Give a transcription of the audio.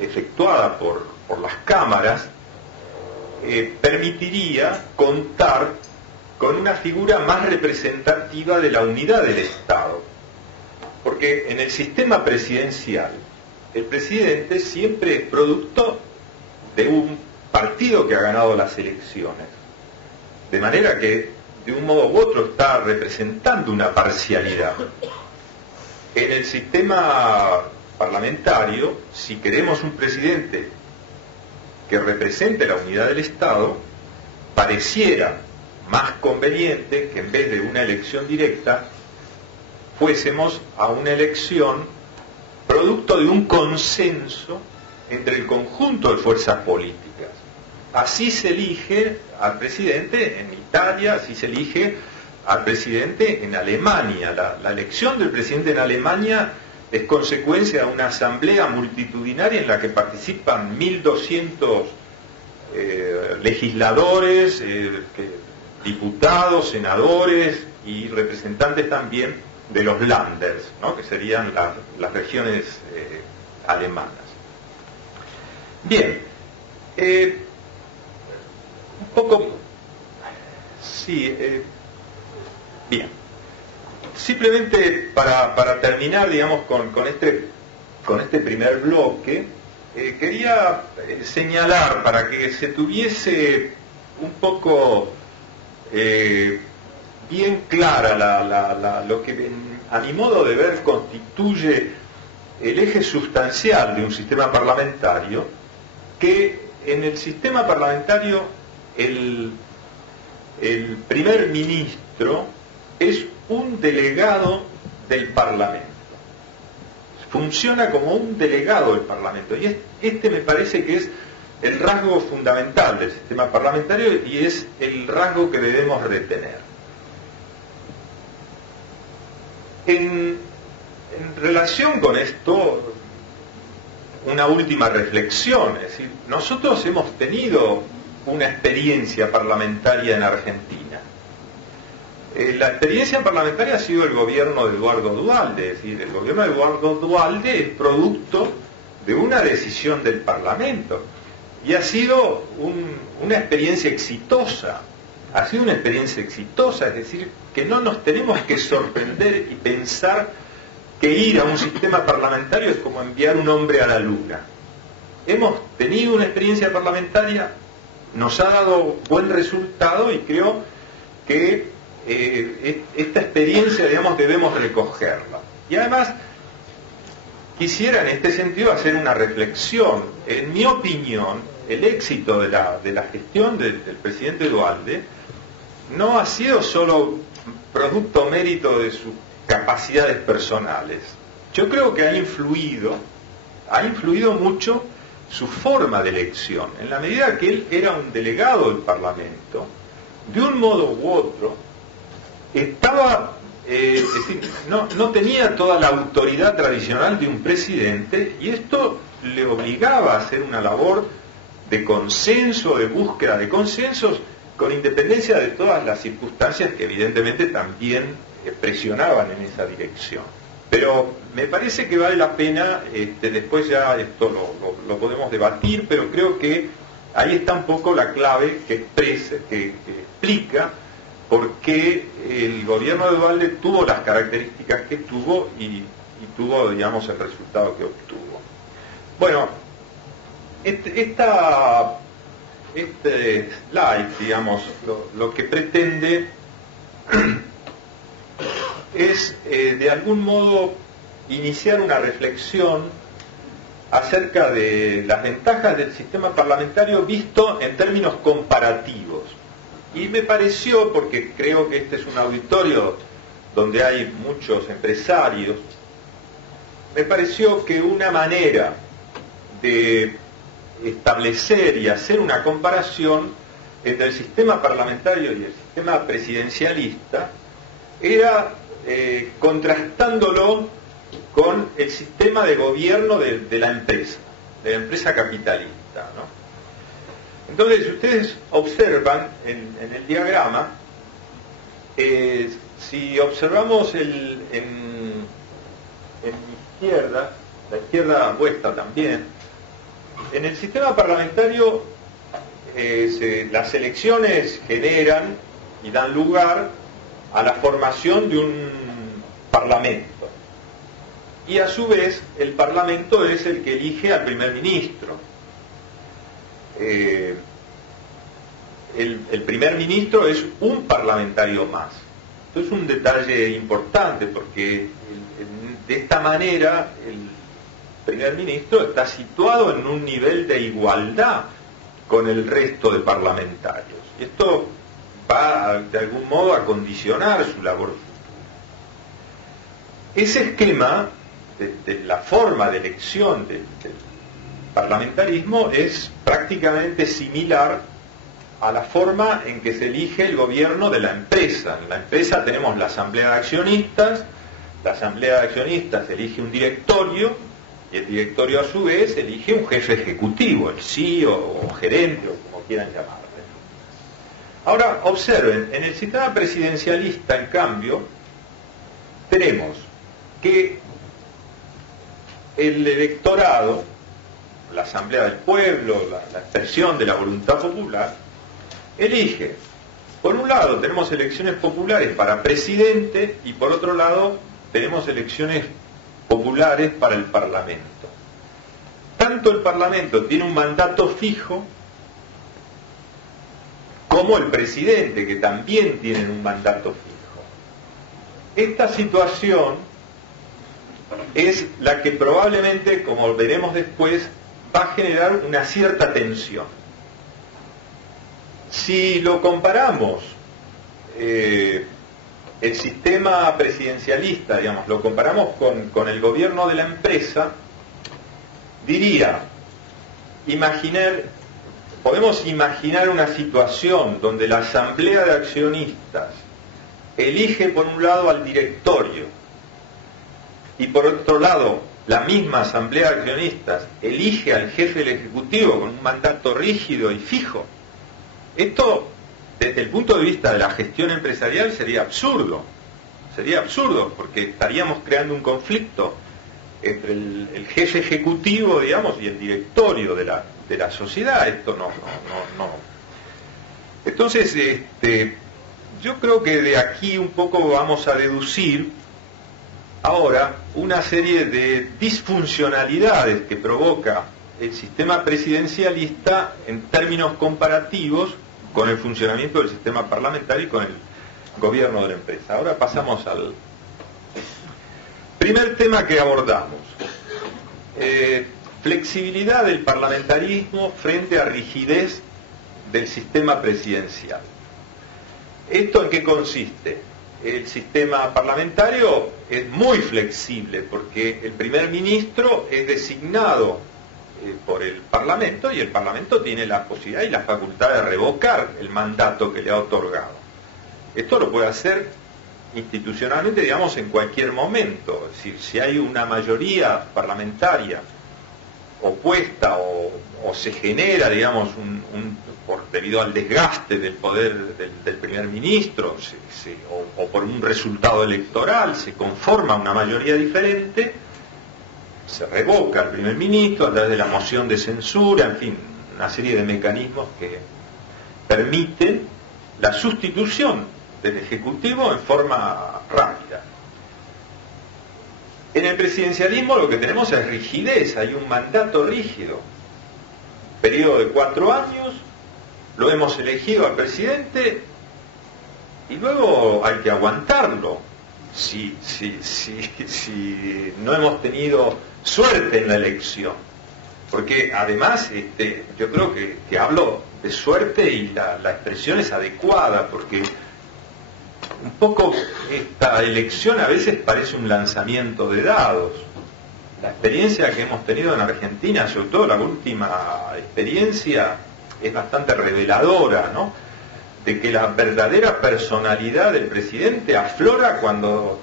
efectuada por las cámaras permitiría contar con una figura más representativa de la unidad del Estado. Porque en el sistema presidencial, el presidente siempre es producto de un partido que ha ganado las elecciones. De manera que, de un modo u otro, está representando una parcialidad. En el sistema parlamentario, si queremos un presidente que represente la unidad del Estado, pareciera más conveniente que en vez de una elección directa, fuésemos a una elección producto de un consenso entre el conjunto de fuerzas políticas. Así se elige al presidente en Italia, así se elige al presidente en Alemania. La elección del presidente en Alemania es consecuencia de una asamblea multitudinaria en la que participan 1.200 legisladores, diputados, senadores y representantes también de los Landers, ¿no? Que serían las regiones alemanas. Bien, un poco, sí, bien. Simplemente para terminar, digamos, con este primer bloque, quería señalar para que se tuviese un poco bien clara lo que a mi modo de ver constituye el eje sustancial de un sistema parlamentario, que en el sistema parlamentario el primer ministro es un delegado del Parlamento. Funciona como un delegado del Parlamento. Y este me parece que es el rasgo fundamental del sistema parlamentario y es el rasgo que debemos retener. En relación con esto, una última reflexión, es decir, nosotros hemos tenido una experiencia parlamentaria en Argentina. La experiencia parlamentaria ha sido el gobierno de Eduardo Duhalde, es decir, el gobierno de Eduardo Duhalde es producto de una decisión del Parlamento y ha sido una experiencia exitosa. Ha sido una experiencia exitosa, es decir, que no nos tenemos que sorprender y pensar que ir a un sistema parlamentario es como enviar un hombre a la luna. Hemos tenido una experiencia parlamentaria, nos ha dado buen resultado y creo que esta experiencia, digamos, debemos recogerla. Y además, quisiera en este sentido hacer una reflexión. En mi opinión, el éxito de la gestión del presidente Duhalde no ha sido solo producto mérito de sus capacidades personales. Yo creo que ha influido mucho su forma de elección. En la medida que él era un delegado del Parlamento, de un modo u otro, estaba, es decir, no tenía toda la autoridad tradicional de un presidente y esto le obligaba a hacer una labor de consenso, de búsqueda de consensos, con independencia de todas las circunstancias que evidentemente también presionaban en esa dirección. Pero me parece que vale la pena, después ya esto lo podemos debatir, pero creo que ahí está un poco la clave que explica por qué el gobierno de Duhalde tuvo las características que tuvo y tuvo, digamos, el resultado que obtuvo. Bueno, este slide, digamos, lo que pretende es de algún modo iniciar una reflexión acerca de las ventajas del sistema parlamentario visto en términos comparativos. Y me pareció, porque creo que este es un auditorio donde hay muchos empresarios, me pareció que una manera de establecer y hacer una comparación entre el sistema parlamentario y el sistema presidencialista era contrastándolo con el sistema de gobierno de la empresa capitalista, ¿no? Entonces, si ustedes observan en el diagrama, si observamos en mi izquierda, la izquierda vuestra también, En el sistema parlamentario las elecciones generan y dan lugar a la formación de un parlamento. Y a su vez el parlamento es el que elige al primer ministro. El primer ministro es un parlamentario más. Esto es un detalle importante porque de esta manera el primer ministro está situado en un nivel de igualdad con el resto de parlamentarios. Y esto va de algún modo a condicionar su labor futura. Ese esquema de la forma de elección del parlamentarismo es prácticamente similar a la forma en que se elige el gobierno de la empresa. En la empresa tenemos la asamblea de accionistas elige un directorio, y el directorio a su vez elige un jefe ejecutivo, el CEO o gerente, o como quieran llamarle. Ahora, observen, en el sistema presidencialista, en cambio, tenemos que el electorado, la asamblea del pueblo, la expresión de la voluntad popular, elige. Por un lado tenemos elecciones populares para presidente y por otro lado tenemos elecciones populares para el Parlamento. Tanto el Parlamento tiene un mandato fijo como el presidente, que también tienen un mandato fijo. Esta situación es la que probablemente, como veremos después, va a generar una cierta tensión. Si lo comparamos, el sistema presidencialista, digamos, lo comparamos con el gobierno de la empresa, diría, podemos imaginar una situación donde la asamblea de accionistas elige por un lado al directorio y por otro lado la misma asamblea de accionistas elige al jefe del ejecutivo con un mandato rígido y fijo. Esto, desde el punto de vista de la gestión empresarial, sería absurdo porque estaríamos creando un conflicto entre el jefe ejecutivo, digamos, y el directorio de la sociedad. Esto no. Entonces, yo creo que de aquí un poco vamos a deducir ahora una serie de disfuncionalidades que provoca el sistema presidencialista en términos comparativos con el funcionamiento del sistema parlamentario y con el gobierno de la empresa. Ahora pasamos al primer tema que abordamos. Flexibilidad del parlamentarismo frente a rigidez del sistema presidencial. ¿Esto en qué consiste? El sistema parlamentario es muy flexible porque el primer ministro es designado por el Parlamento y el Parlamento tiene la posibilidad y la facultad de revocar el mandato que le ha otorgado. Esto lo puede hacer institucionalmente, digamos, en cualquier momento. Es decir, si hay una mayoría parlamentaria opuesta o se genera, digamos, debido al desgaste del poder del primer ministro o por un resultado electoral se conforma una mayoría diferente, se revoca al primer ministro a través de la moción de censura, en fin, una serie de mecanismos que permiten la sustitución del Ejecutivo en forma rápida. En el presidencialismo lo que tenemos es rigidez, hay un mandato rígido, periodo de 4 años, lo hemos elegido al presidente y luego hay que aguantarlo si no hemos tenido suerte en la elección. Porque además yo creo que hablo de suerte y la expresión es adecuada, porque un poco esta elección a veces parece un lanzamiento de dados. La experiencia que hemos tenido en Argentina, sobre todo la última experiencia, es bastante reveladora, ¿no? De que la verdadera personalidad del presidente aflora cuando